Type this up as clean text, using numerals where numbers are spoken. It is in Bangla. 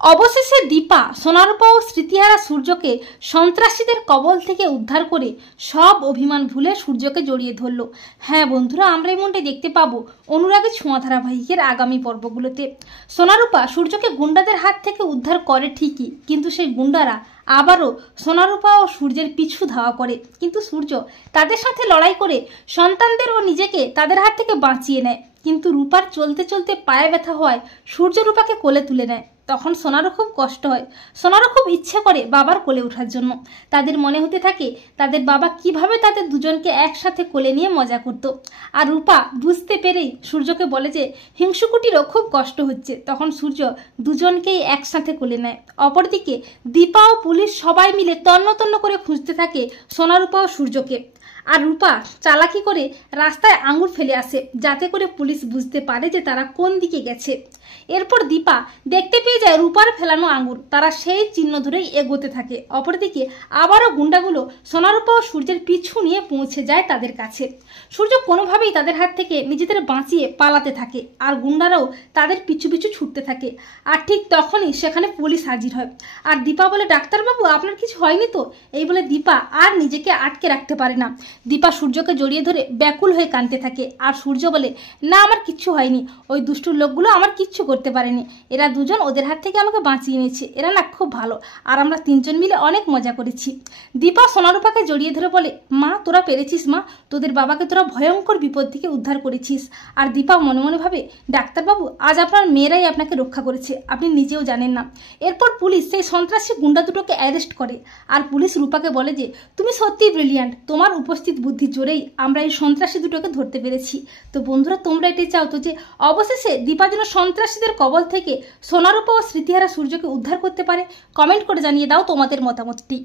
অবশেষে দীপা সোনারূপা ও স্মৃতিহারা সূর্যকে সন্ত্রাসীদের কবল থেকে উদ্ধার করে সব অভিমান ভুলে সূর্যকে জড়িয়ে ধরল। হ্যাঁ বন্ধুরা, আমরা এমনটাই দেখতে পাবো অনুরাগী ছোঁয়া ধারাবাহিকের আগামী পর্বগুলোতে। সোনারূপা সূর্যকে গুন্ডাদের হাত থেকে উদ্ধার করে ঠিকই, কিন্তু সেই গুন্ডারা আবারও সোনারূপা ও সূর্যের পিছু ধাওয়া করে। কিন্তু সূর্য তাদের সাথে লড়াই করে সন্তানদের ও নিজেকে তাদের হাত থেকে বাঁচিয়ে নেয়। কিন্তু রূপার চলতে চলতে পায়ে ব্যথা হওয়ায় সূর্য রূপাকে কোলে তুলে নেয়। তখন সোনারও খুব কষ্ট হয়, সোনারও খুব ইচ্ছে করে বাবার কোলে ওঠার জন্য। তাদের মনে হতে থাকে তাদের বাবা কিভাবে তাদের দুজনকে একসাথে কোলে নিয়ে মজা করত। আর রূপা বুঝতে পেরেই সূর্যকে বলে যে হিংসুকুটিরও খুব কষ্ট হচ্ছে। তখন সূর্য দুজনকেই একসাথে কোলে নেয়। অপরদিকে দীপা ও পুলিশ সবাই মিলে তন্ন তন্ন করে খুঁজতে থাকে সোনারূপা ও সূর্যকে। আর রূপা চালাকি করে রাস্তায় আঙুর ফেলে আসে, যাতে করে পুলিশ বুঝতে পারে যে তারা কোন দিকে গেছে। এরপর দীপা দেখতে পেয়ে যায় রূপার ফেলানো আঙুর, তারা সেই চিহ্ন ধরেই এগোতে থাকে। অপরদিকে আবারও গুন্ডাগুলো সোনারূপা ও সূর্যের পিছু নিয়ে পৌঁছে যায় তাদের কাছে। সূর্য কোনোভাবেই তাদের হাত থেকে নিজেদের বাঁচিয়ে পালাতে থাকে, আর গুন্ডারাও তাদের পিছু পিছু ছুটতে থাকে। আর ঠিক তখনই সেখানে পুলিশ হাজির হয়। আর দীপা বলে, ডাক্তারবাবু আপনার কিছু হয়নি তো? এই বলে দীপা আর নিজেকে আটকে রাখতে পারে না। দীপা সূর্যকে জড়িয়ে ধরে ব্যাকুল হয়ে কাঁদতে থাকে। আর সূর্য বলে, না আমার কিচ্ছু হয়নি, ওই দুষ্টুর লোকগুলো আমার কিচ্ছু করতে পারেনি, এরা দুজন ওদের হাত থেকে আমাকে বাঁচিয়ে নিয়েছে, এরা না খুব ভালো, আর আমরা তিনজন মিলে অনেক মজা করেছি। দীপা সোনারূপাকে জড়িয়ে ধরে বলে, মা তোরা পেরেছিস মা, তোদের বাবাকে তোরা ভয়ঙ্কর বিপদ থেকে উদ্ধার করেছিস। আর দীপা মনে মনে ভাবে, ডাক্তারবাবু আজ আপনার মেয়েরাই আপনাকে রক্ষা করেছে, আপনি নিজেও জানেন না। এরপর পুলিশ সেই সন্ত্রাসী গুন্ডা দুটোকে অ্যারেস্ট করে। আর পুলিশ রূপাকে বলে যে তুমি সত্যিই ব্রিলিয়ান্ট, তোমার উপস্থিত বুদ্ধির জোরেই আমরা এই সন্ত্রাসী দুটোকে ধরতে পেরেছি। তো বন্ধুরা, তোমরা এটাই চাও তো যে অবশেষে দীপা যেন সন্ত্রাসীদের কবল থেকে সোনারূপা ও স্মৃতিহারা সূর্যকে উদ্ধার করতে পারে? কমেন্ট করে জানিয়ে দাও তোমাদের মতামতটি।